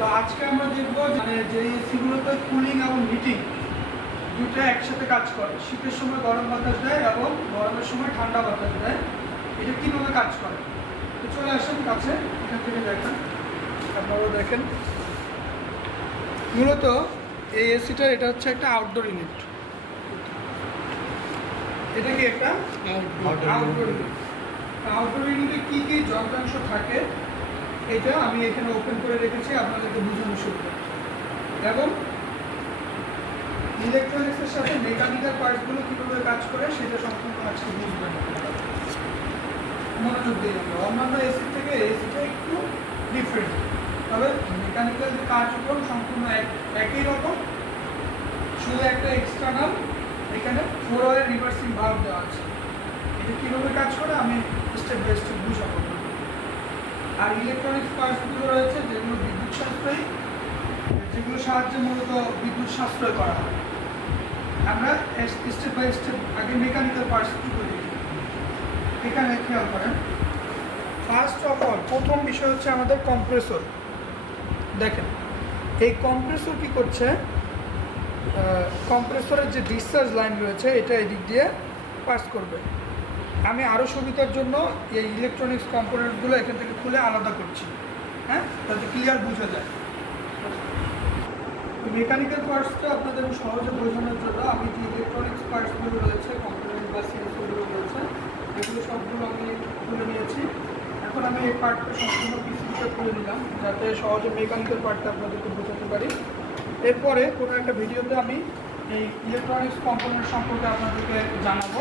তো আজকে আমরা দেখব মানে যে এসিগুলোতে কুলিং এবং হিটিং দুটো একসাথে কাজ করে। শীতের সময় গরম বাতাস দেয় এবং গরমের সময় ঠান্ডা বাতাস দেয়। এটা কীভাবে কাজ করে? তো চলে আসেন কাছে এখান থেকে দেখেন। আপনারাও দেখেন। মূলত এই এসিটা এটা হচ্ছে একটা আউটডোর ইউনিট এটা কি একটা আউটডোর ইউনিট আউটডোর ইউনিটে কী কী যন্ত্রাংশ থাকে? এটা আমি এখানে ওপেন করে রেখেছি, আপনাদেরকে বুঝানো সুবিধা। এবং ইলেকট্রনিক্সের সাথে মেকানিক্যাল পার্টসগুলো কীভাবে কাজ করে, সেটা সম্পূর্ণ আজকে বুঝবেন মনোযোগ দিয়ে আমরা অন্যান্য এসি থেকে এসিটা একটু ডিফারেন্ট তবে মেকানিক্যাল যে কার্যক্রম সম্পূর্ণ এক- একই রকম। শুধু একটা এক্সটার্নাল এখানে ফোর ওয়ার রিভার্সিং ভাব দেওয়া আছে। এটা কীভাবে কাজ করে, আমি স্টেপ বাই স্টেপ বুঝাবো। আর ইলেকট্রনিক্স পার্টসগুলো রয়েছে, যেগুলো বিদ্যুৎ সাশ্রয়ী, যেগুলো সাহায্যে মূলত বিদ্যুৎ সাশ্রয় করা হয়। আমরা স্টেপ বাই স্টেপ আগে মেকানিক্যাল পার্টসগুলো দেখি এখানে খেয়াল করেন। ফার্স্ট অফ অল প্রথম বিষয় হচ্ছে আমাদের কম্প্রেসর দেখেন, এই কম্প্রেসর কি করছে? কম্প্রেসরের যে ডিসচার্জ লাইন রয়েছে, এটা এদিক দিয়ে পাস করবে। আমি আরও সুবিধার জন্য এই ইলেকট্রনিক্স কম্পোনেন্টগুলো এখান থেকে খুলে আলাদা করছি। হ্যাঁ? যাতে ক্লিয়ার বোঝা যায়। মেকানিক্যাল পার্টসটা আপনাদের সহজে বোঝানোর জন্য আমি যে ইলেকট্রনিক্স পার্টসগুলো রয়েছে কম্পোনেন্ট বা সিরিজগুলো রয়েছে, এগুলো সবগুলো আমি খুলে নিয়েছি। এখন আমি এই পার্টটা সম্পূর্ণ পিসিটা খুলে নিলাম, যাতে সহজে মেকানিক্যাল পার্টটা আপনাদেরকে বোঝাতে পারি। এরপরে কোনো একটা ভিডিওতে আমি এই ইলেকট্রনিক্স কম্পোনেন্ট সম্পর্কে আপনাদেরকে জানাব।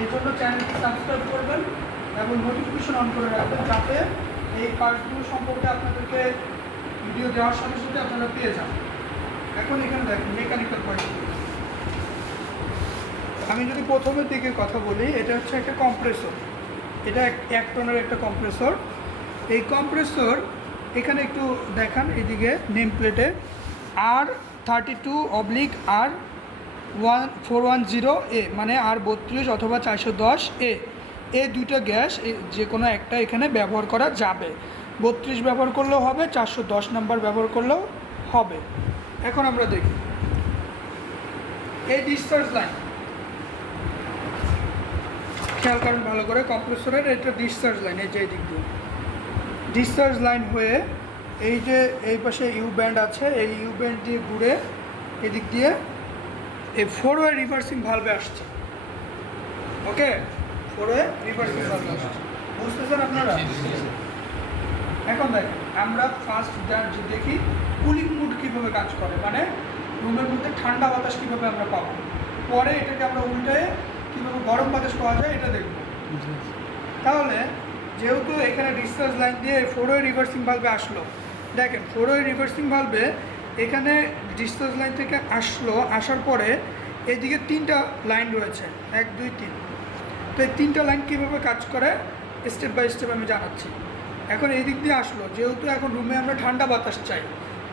এই জন্য চ্যানেলটি সাবস্ক্রাইব করবেন এবং নোটিফিকেশন অন করে রাখবেন যাতে এই পার্টসগুলো সম্পর্কে আপনাদেরকে ভিডিও দেওয়ার সাথে সাথে আপনারা পেয়ে যান। এখন এখানে দেখেন মেকানিক্যাল পার্ট আমি যদি প্রথমের দিকে কথা বলি, এটা হচ্ছে একটা কম্প্রেসর এটা এক টনের একটা কম্প্রেসর এই কম্প্রেসর এখানে একটু দেখান, এদিকে নেম প্লেটে R thirty two oblique R one, four one zero A মানে আর বত্রিশ অথবা চারশো দশ এ। এই দুটো গ্যাস যে কোনো একটা এখানে ব্যবহার করা যাবে। বত্রিশ ব্যবহার করলেও হবে, চারশো দশ নাম্বার ব্যবহার করলেও হবে। এখন আমরা দেখি। এই ডিসচার্জ লাইন খেয়াল করেন ভালো করে কম্প্রেসরের এটা ডিসচার্জ লাইন এই যে দিক দিয়ে। ডিসচার্জ লাইন হয়ে এই যে, এই পাশে ইউ ব্যান্ড আছে, এই ইউ ব্যান্ড দিয়ে ঘুরে এদিক দিয়ে এই ফোর ওয়ে রিভার্সিং ভালভে আসছে। ওকে ফোর ওয়ে রিভার্সিং ভালভে আসছে। বুঝতেছেন আপনারা? এখন দেখেন আমরা ফার্স্ট যে দেখি কুলিং মুড কীভাবে কাজ করে মানে রুমের মধ্যে ঠান্ডা বাতাস কীভাবে আমরা পাবো। পরে এটাকে আমরা উল্টে কীভাবে গরম বাতাস পাওয়া যায়, এটা দেখব। তাহলে যেহেতু এখানে ডিসচার্জ লাইন দিয়ে ফোর ওয়ে রিভার্সিং ভালভে আসলো, দেখেন ফোর ওয়ে রিভার্সিং ভালভে এখানে ডিসচার্জ লাইন থেকে আসলো, আসার পরে এদিকে তিনটা লাইন রয়েছে, এক, দুই, তিন। তো এই তিনটা লাইন কীভাবে কাজ করে? স্টেপ বাই স্টেপ আমি জানাচ্ছি। এখন এই দিক দিয়ে আসলো, যেহেতু এখন রুমে আমরা ঠান্ডা বাতাস চাই,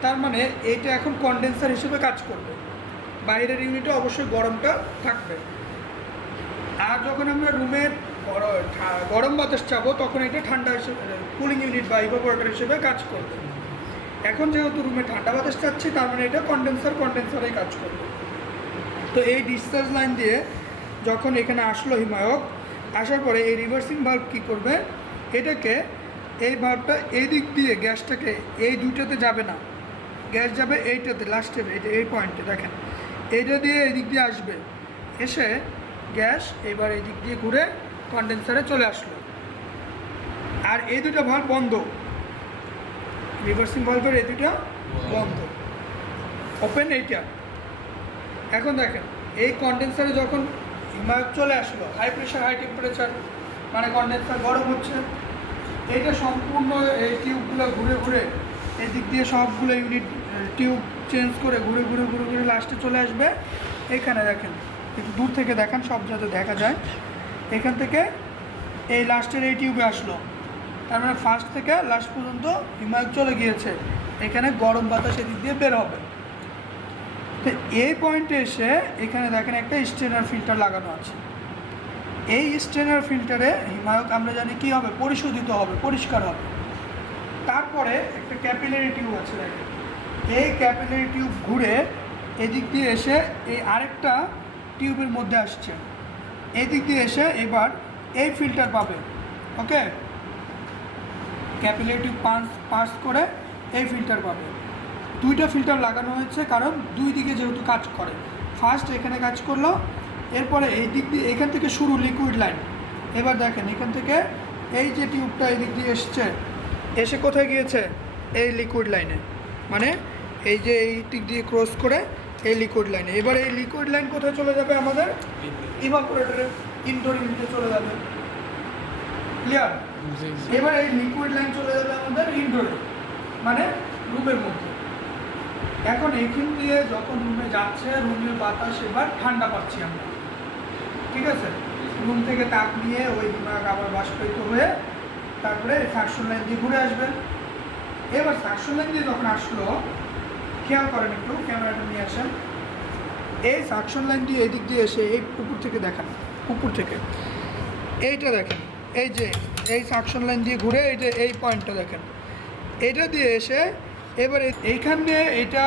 তার মানে এইটা এখন কন্ডেন্সার হিসেবে কাজ করবে। বাইরের ইউনিটে অবশ্যই গরমটা থাকবে। আর যখন আমরা রুমে গর- গরম বাতাস চাবো, তখন এটা ঠান্ডা হিসেবে কুলিং ইউনিট বা ইভাপোরেটর হিসেবে কাজ করবে। এখন যেহেতু রুমে ঠান্ডা বাতাস চাচ্ছি তার মানে এটা কন্ডেন্সার কন্ডেন্সারেই কাজ করবে। তো এই ডিসচার্জ লাইন দিয়ে যখন এখানে আসলো হিমায়ক, আসার পরে এই রিভার্সিং ভাল্ব কী করবে? এটাকে এই ভাল্বটা এই দিক দিয়ে গ্যাসটাকে এই দুইটাতে যাবে না। গ্যাস যাবে এইটাতে লাস্টে এইটা এই পয়েন্টে দেখেন। এইটা দিয়ে এই দিক দিয়ে আসবে। এসে গ্যাস এবার এই দিক দিয়ে ঘুরে কন্ডেন্সারে চলে আসলো। আর এই দুটো ভাল্ব বন্ধ। রিভার্সিং ভাল্বের এই দুটো বন্ধ। ওপেন এইটা। এখন দেখেন, এই কন্ডেন্সারে যখন হিমায়ক চলে আসলো হাই প্রেশার হাই টেম্পারেচার মানে কন্ডেন্সার গরম হচ্ছে, এইটা সম্পূর্ণ এই টিউবগুলো ঘুরে ঘুরে, এই দিক দিয়ে সবগুলো ইউনিট টিউব চেঞ্জ করে ঘুরে ঘুরে ঘুরে ঘুরে লাস্টে চলে আসবে। এখানে দেখেন, একটু দূর থেকে দেখান, সব যাতে দেখা যায়। এখান থেকে এই লাস্টের এই টিউবে আসলো। তার মানে ফার্স্ট থেকে লাস্ট পর্যন্ত হিমায়ক চলে গিয়েছে। এখানে গরম বাতাস এদিক দিয়ে বের হবে। তো এই পয়েন্টে এসে এখানে দেখেন একটা স্টেনার ফিল্টার লাগানো আছে। এই স্টেনার ফিল্টারে হিমায়ক আমরা জানি কি হবে? পরিশোধিত হবে, পরিষ্কার হবে। তারপরে একটা ক্যাপিলারি টিউব আছে এই ক্যাপিলারি টিউব ঘুরে এদিক দিয়ে এসে এই আরেকটা টিউবের মধ্যে আসছে। এদিক দিয়ে এসে এবার এই ফিল্টার পাবে। Okay capillary tube pass pass করে এই ফিল্টার পাবে। দুইটা ফিল্টার লাগানো হয়েছে কারণ দুই দিকে যেহেতু কাজ করে। ফার্স্ট এখানে কাজ করল এরপরে এই দিক দিয়ে এখান থেকে শুরু লিকুইড লাইন এবার দেখেন এখান থেকে এই যে টিউবটা এই দিক দিয়ে এসছে এসে কোথায় গিয়েছে? এই লিকুইড লাইনে মানে এই যে এই দিক দিয়ে ক্রস করে এই লিকুইড লাইনে এবার এই লিকুইড লাইন কোথায় চলে যাবে আমাদের? ইভাপোরেটরে ইনডোর ইউনিটে চলে যাবে। ক্লিয়ার এবার এই লিকুইড লাইন চলে যাবে আমাদের ইনডোরে মানে রুমের মধ্যে। এখন এখান দিয়ে যখন রুমে যাচ্ছে রুমের বাতাস এবার ঠান্ডা পাচ্ছি আমরা। ঠিক আছে? রুম থেকে তাপ নিয়ে ওই দিমাগ আবার বাষ্পায়িত হয়ে তারপরে সাকশন লাইন দিয়ে ঘুরে আসবে। এবার সাকশন লাইন দিয়ে যখন আসলো, খেয়াল করেন একটু, ক্যামেরাটা নিয়ে আসেন। এই সাকশন লাইন দিয়ে এদিক দিয়ে এসে এই উপর থেকে দেখান উপর থেকে। এইটা দেখেন। এই যে, এই সাকশন লাইন দিয়ে ঘুরে এই যে এই পয়েন্টটা দেখেন। এটা দিয়ে এসে এবার এইখান দিয়ে এটা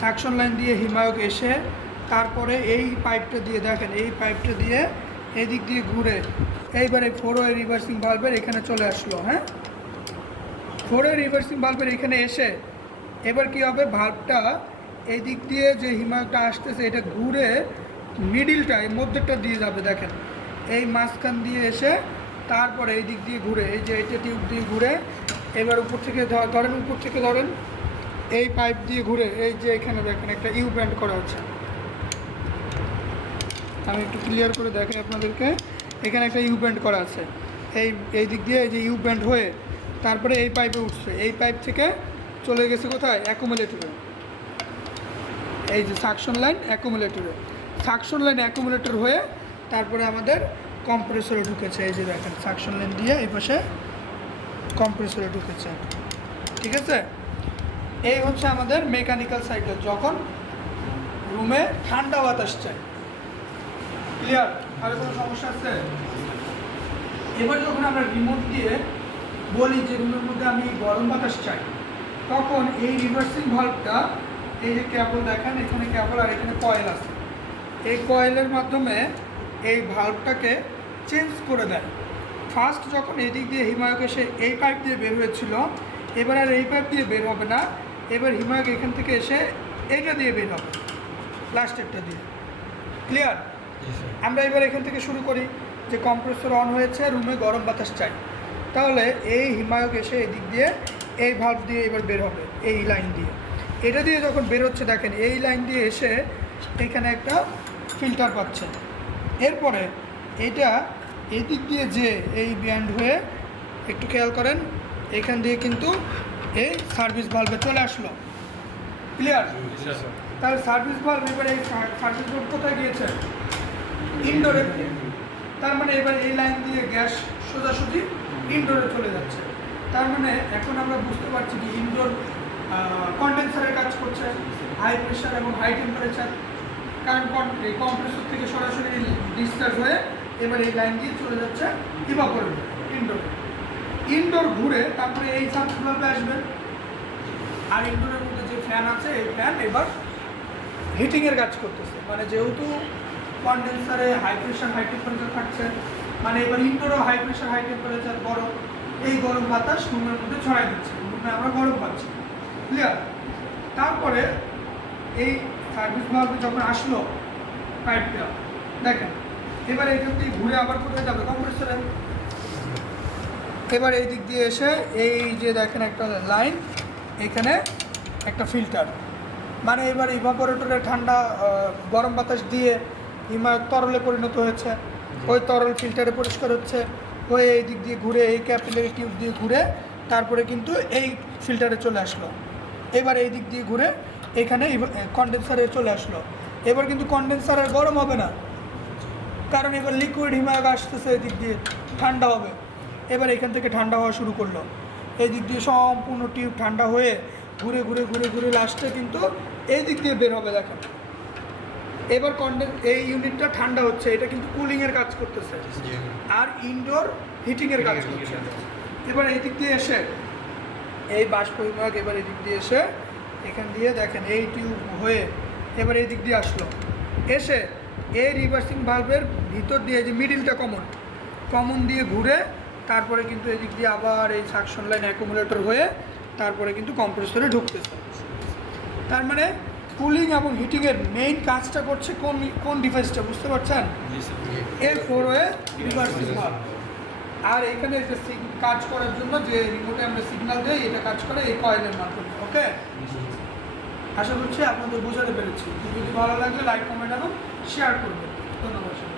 সাকশন লাইন দিয়ে হিমায়ক এসে তারপরে এই পাইপটা দিয়ে দেখেন, এই পাইপটা দিয়ে এদিক দিয়ে ঘুরে এইবারে ফোর ওয়ে রিভার্সিং ভালভের এখানে চলে আসলো হ্যাঁ? ফোর রিভার্সিং ভালভের এখানে এসে এবার কি হবে? ভালভটা এই দিক দিয়ে যে হিমায়কটা আসতেছে, এটা ঘুরে মিডিলটা এই মধ্যেরটা দিয়ে যাবে, দেখেন। এই মাঝখান দিয়ে এসে তারপরে এই দিক দিয়ে ঘুরে, এই যে এইটা টিউব দিয়ে ঘুরে, এবার উপর থেকে ধরেন উপর থেকে ধরেন এই পাইপ দিয়ে ঘুরে, এই যে এখানে দেখেন একটা ইউ ব্যান্ড করা আছে। আমি একটু ক্লিয়ার করে দেখাই আপনাদেরকে। এখানে একটা ইউ ব্যান্ড করা আছে। এই এই দিক দিয়ে এই যে ইউ ব্যান্ড হয়ে তারপরে এই পাইপে উঠছে। এই পাইপ থেকে চলে গেছে কোথায়? অ্যাকুমুলেটরে এই যে সাকশন লাইন অ্যাকুমুলেটরে সাকশন লাইন অ্যাকুমুলেটর হয়ে তারপরে আমাদের কম্প্রেসরে ঢুকেছে, এই যে দেখেন সাকশন লেন দিয়ে এই পাশে কম্প্রেসরে ঢুকেছে। ঠিক আছে? এই হচ্ছে আমাদের মেকানিক্যাল সাইকেল যখন রুমে ঠান্ডা বাতাস চাই ক্লিয়ার আর, কোনো সমস্যা আছে? এবার যখন আমরা রিমোট দিয়ে বলি যে রুমের মধ্যে আমি গরম বাতাস চাই, তখন এই রিভার্সিং ভাল্বটা এই যে ক্যাবল দেখেন, এখানে ক্যাবল আর এখানে কয়েল আছে। এই কয়েলের মাধ্যমে এই ভাল্বটাকে চেঞ্জ করে দেয়। ফার্স্ট যখন এদিক দিয়ে হিমায়ক এসে এই পাইপ দিয়ে বের হয়েছিল এবার আর এই পাইপ দিয়ে বের হবে না এবার হিমায়ক এখান থেকে এসে এইটা দিয়ে বের হবে লাস্টেরটা দিয়ে। ক্লিয়ার আমরা এবার এখান থেকে শুরু করি যে কম্প্রেসর অন হয়েছে রুমে গরম বাতাস চাই। তাহলে এই হিমায়ক এসে এদিক দিয়ে এই ভাল্ব দিয়ে এবার বের হবে এই লাইন দিয়ে। এটা দিয়ে যখন বের হচ্ছে দেখেন এই লাইন দিয়ে এসে এখানে একটা ফিল্টার পাচ্ছে। এরপরে এটা এদিক দিয়ে যে এই ব্যান্ড হয়ে একটু খেয়াল করেন এখান দিয়ে কিন্তু এই সার্ভিস ভাল্বে চলে আসলো। ক্লিয়ার তাহলে সার্ভিস ভাল্ব এবার এই সার্ভিস ভাল্ব কোথায় গিয়েছে? ইনডোরে তার মানে এবার এই লাইন দিয়ে গ্যাস সোজাসুজি ইনডোরে চলে যাচ্ছে। তার মানে এখন আমরা বুঝতে পারছি যে ইনডোর কন্ডেন্সারের কাজ করছে হাই প্রেশার এবং হাই টেম্পারেচার কারণ এই কম্প্রেসর থেকে সরাসরি ডিসচার্জ হয়ে এবার এই লাইন দিয়ে চলে যাচ্ছে ইভাপোরেটর ইনডোরে ইনডোর ঘুরে তারপরে এই সার্কুলারটা আসবে। আর ইনডোরের মধ্যে যে ফ্যান আছে, এই ফ্যান এবার হিটিংয়ের কাজ করতেছে। মানে যেহেতু কন্ডেন্সারে হাই প্রেশার হাই টেম্পারেচার থাকছে মানে এবার ইনডোরও হাই প্রেশার হাই টেম্পারেচার গরম। এই গরম বাতাস রুমের মধ্যে ছড়াই দিচ্ছে। রুমে আমরা গরম পাচ্ছি। ক্লিয়ার তারপরে এই সার্ভিস ভাল্ব যখন আসলো, পাইপটা, দেখেন, এবার এখান থেকে ঘুরে আবার কোথায় যাবে? কম্প্রেসরে। এবার এই দিক দিয়ে এসে এই যে দেখেন একটা লাইন, এখানে একটা ফিল্টার। মানে এবার ইভাপোরেটরে ঠান্ডা গরম বাতাস দিয়ে হিমায়ত তরলে পরিণত হয়েছে। ওই তরল ফিল্টারে পরিষ্কার হচ্ছে। ওই এই দিক দিয়ে ঘুরে, এই ক্যাপিলারি টিউব দিয়ে ঘুরে, তারপরে কিন্তু এই ফিল্টারে চলে আসলো। এবার এই দিক দিয়ে ঘুরে এখানে কন্ডেন্সারে চলে আসলো। এবার কিন্তু কন্ডেন্সার আর গরম হবে না। কারণ এবার লিকুইড হিমায়ক আসতেছে এদিক দিয়ে ঠান্ডা হবে। এবার এখান থেকে ঠান্ডা হওয়া শুরু করল। এই দিক দিয়ে সম্পূর্ণ টিউব ঠান্ডা হয়ে ঘুরে ঘুরে ঘুরে ঘুরে লাস্টে কিন্তু এই দিক দিয়ে বের হবে দেখেন। এবার কন্ডেন এই ইউনিটটা ঠান্ডা হচ্ছে এটা কিন্তু কুলিংয়ের কাজ করতেছে। আর ইনডোর হিটিংয়ের কাজ করছে। এবার এই দিক দিয়ে এসে এই বাষ্প বিভাগ এবার এদিক দিয়ে এসে এখান দিয়ে দেখেন এই টিউব হয়ে এবার এই দিক দিয়ে আসলো। এসে এই রিভার্সিং ভালভের ভিতর দিয়ে যে মিডিলটা কমন কমন দিয়ে ঘুরে তারপরে কিন্তু এদিক দিয়ে আবার এই সাকশন লাইন অ্যাকুমুলেটর হয়ে তারপরে কিন্তু কম্প্রেসরে ঢুকতেছে। তার মানে কুলিং এবং হিটিংয়ের মেইন কাজটা করছে কোন কোন ডিভাইসটা বুঝতে পারছেন? এর ফোর ওয়ে রিভার্সিং ভালভ আর এখানে যে কাজ করার জন্য যে রিমোটে আমরা সিগন্যাল দেই, এটা কাজ করে এই কয়েলের মাধ্যমে ওকে আশা করছি আপনাদের বোঝাতে পেরেছি যদি ভালো লাগলে লাইক কমেন্ট এবং শেয়ার করবেন ধন্যবাদ।